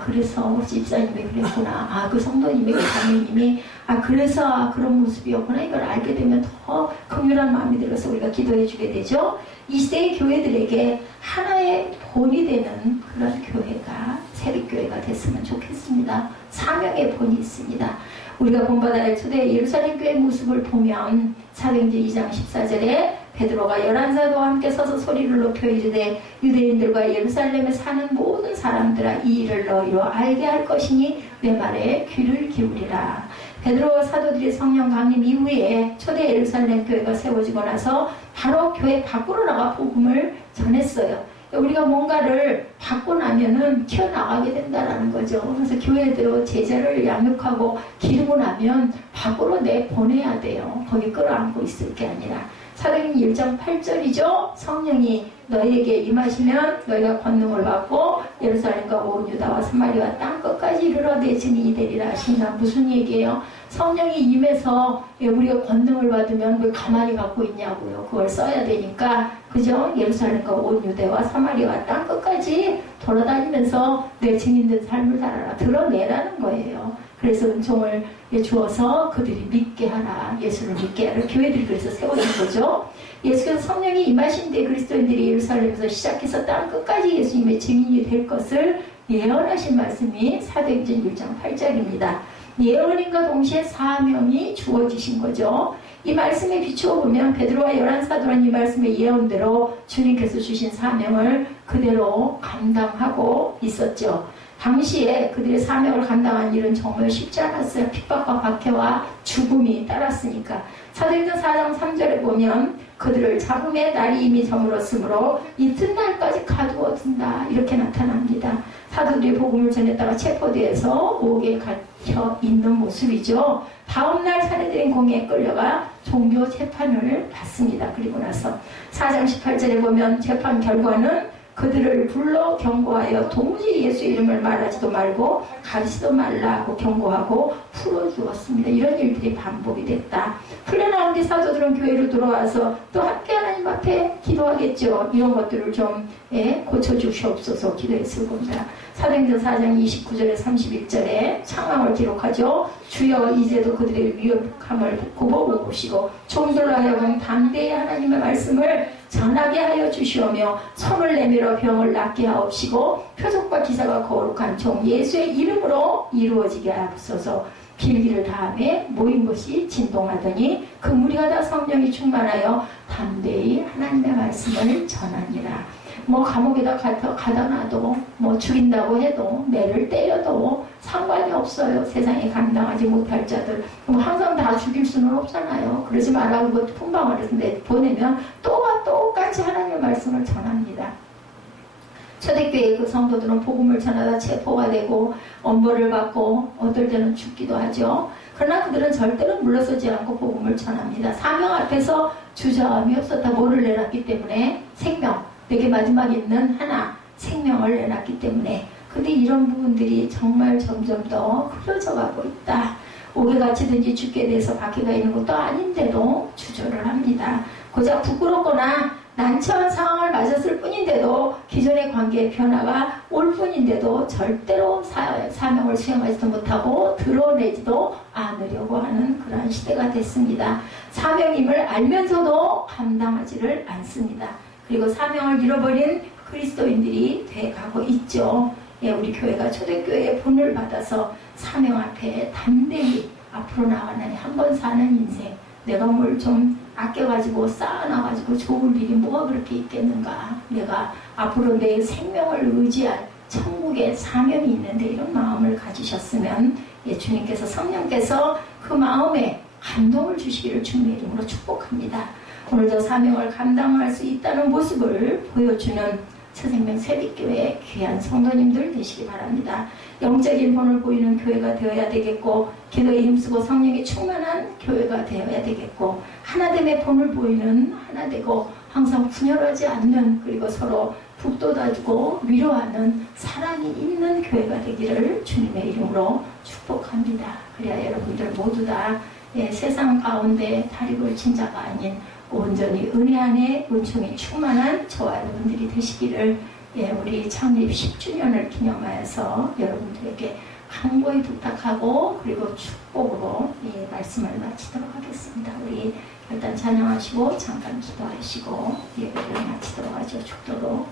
그래서 집사님이 그랬구나. 그 성도님이 그 자매님이 그래서 그런 모습이었구나. 이걸 알게 되면 더 긍휼한 마음이 들어서 우리가 기도해 주게 되죠. 이 시대의 교회들에게 하나의 본이 되는 그런 교회가 세력교회가 됐으면 좋겠습니다. 사명의 본이 있습니다. 우리가 본받아야 할 초대 예루살렘 교회의 모습을 보면 사도행전 2장 14절에 베드로가 11사도와 함께 서서 소리를 높여 이르되 유대인들과 예루살렘에 사는 모든 사람들아 이 일을 너희로 알게 할 것이니 내 말에 귀를 기울이라. 베드로와 사도들이 성령 강림 이후에 초대 예루살렘 교회가 세워지고 나서 바로 교회 밖으로 나가 복음을 전했어요. 우리가 뭔가를 받고 나면은 튀어나가게 된다는 거죠. 그래서 교회도 제자를 양육하고 기르고 나면 밖으로 내보내야 돼요. 거기 끌어안고 있을 게 아니라. 사도행전 1장 8절이죠. 성령이 너희에게 임하시면 너희가 권능을 받고 예루살렘과 온 유다와 사마리아 땅 끝까지 이르러 내 증인이 되리라 하신다. 무슨 얘기예요? 성령이 임해서 우리가 권능을 받으면 왜 가만히 갖고 있냐고요. 그걸 써야 되니까 그죠? 예루살렘과 온 유대와 사마리아 땅 끝까지 돌아다니면서 내 증인된 삶을 살아라. 드러내라는 거예요. 그래서 은총을 주어서 그들이 믿게 하라. 예수를 믿게 하라. 교회들이 그래서 세워진 거죠. 예수께서 성령이 임하신 때 그리스도인들이 예루살렘에서 시작해서 땅 끝까지 예수님의 증인이 될 것을 예언하신 말씀이 사도행전 1장 8절입니다. 예언인과 동시에 사명이 주어지신 거죠. 이 말씀에 비추어 보면 베드로와 11사도는 이 말씀의 예언대로 주님께서 주신 사명을 그대로 감당하고 있었죠. 당시에 그들의 사명을 감당한 일은 정말 쉽지 않았어요. 핍박과 박해와 죽음이 따랐으니까. 사도행전 4장 3절에 보면 그들을 잡음의 날이 이미 저물었으므로 이튿날까지 가두어둔다. 이렇게 나타납니다. 사도들이 복음을 전했다가 체포되어서 옥에 갇혀 있는 모습이죠. 다음날 사내들인 공회에 끌려가 종교 재판을 받습니다. 그리고 나서 4장 18절에 보면 재판 결과는 그들을 불러 경고하여 도무지 예수 이름을 말하지도 말고 가르치지도 말라고 경고하고 풀어주었습니다. 이런 일들이 반복이 됐다. 풀려나온 뒤 사도들은 교회로 돌아와서 또 함께 하나님 앞에 기도하겠죠. 이런 것들을 좀 고쳐주시옵소서 기도했을 겁니다. 사도행전 4장 29절에 31절에 상황을 기록하죠. 주여 이제도 그들의 위협함을 굽어 보시고 종들로 하여금 담대히 하나님의 말씀을 전하게 하여 주시오며 손을 내밀어 병을 낫게 하옵시고 표적과 기사가 거룩한 종 예수의 이름으로 이루어지게 하옵소서. 빌기를 다음에 모인 것이 진동하더니 그 무리가 다 성령이 충만하여 담대히 하나님의 말씀을 전하니라. 뭐 감옥에다 가다 놔도 뭐 죽인다고 해도 매를 때려도 상관이 없어요. 세상에 감당하지 못할 자들 뭐 항상 다 죽일 수는 없잖아요. 그러지 말라고 그 품방을 보내면 또와 똑같이 하나님의 말씀을 전합니다. 초대교회 그 성도들은 복음을 전하다 체포가 되고 엄벌을 받고 어떨 때는 죽기도 하죠. 그러나 그들은 절대로 물러서지 않고 복음을 전합니다. 사명 앞에서 주저함이 없었다. 뭐를 내놨기 때문에 생명, 내게 마지막에 있는 하나 생명을 내놨기 때문에. 근데 이런 부분들이 정말 점점 더 흐려져 가고 있다. 옥에 갇히든지 죽게 돼서 박해가 있는 것도 아닌데도 주저를 합니다. 고작 부끄럽거나 난처한 상황을 맞았을 뿐인데도 기존의 관계의 변화가 올 뿐인데도 절대로 사명을 수행하지도 못하고 드러내지도 않으려고 하는 그러한 시대가 됐습니다. 사명임을 알면서도 감당하지를 않습니다. 그리고 사명을 잃어버린 그리스도인들이 돼가고 있죠. 예, 우리 교회가 초대교회의 본을 받아서 사명 앞에 담대히 앞으로 나가는 한 번 사는 인생, 내가 뭘 좀 아껴가지고 쌓아놔가지고 좋을 일이 뭐가 그렇게 있겠는가. 내가 앞으로 내 생명을 의지할 천국의 사명이 있는데 이런 마음을 가지셨으면 예, 주님께서 성령께서 그 마음에 감동을 주시기를 주님의 이름으로 축복합니다. 오늘도 사명을 감당할 수 있다는 모습을 보여주는 새생명 새빛교회 귀한 성도님들 되시기 바랍니다. 영적인 본을 보이는 교회가 되어야 되겠고 기도에 힘쓰고 성령이 충만한 교회가 되어야 되겠고 하나됨의 본을 보이는 하나되고 항상 분열하지 않는 그리고 서로 북돋아주고 위로하는 사랑이 있는 교회가 되기를 주님의 이름으로 축복합니다. 그래야 여러분들 모두 다 예, 세상 가운데 다리를 친 자가 아닌 온전히 은혜 안에 은총이 충만한 저와 여러분들이 되시기를 예, 우리 창립 10주년을 기념하여서 여러분들에게 간곡히 부탁하고 그리고 축복으로 예, 말씀을 마치도록 하겠습니다. 우리 일단 찬양하시고 잠깐 기도하시고 예배를 마치도록 하죠. 축도로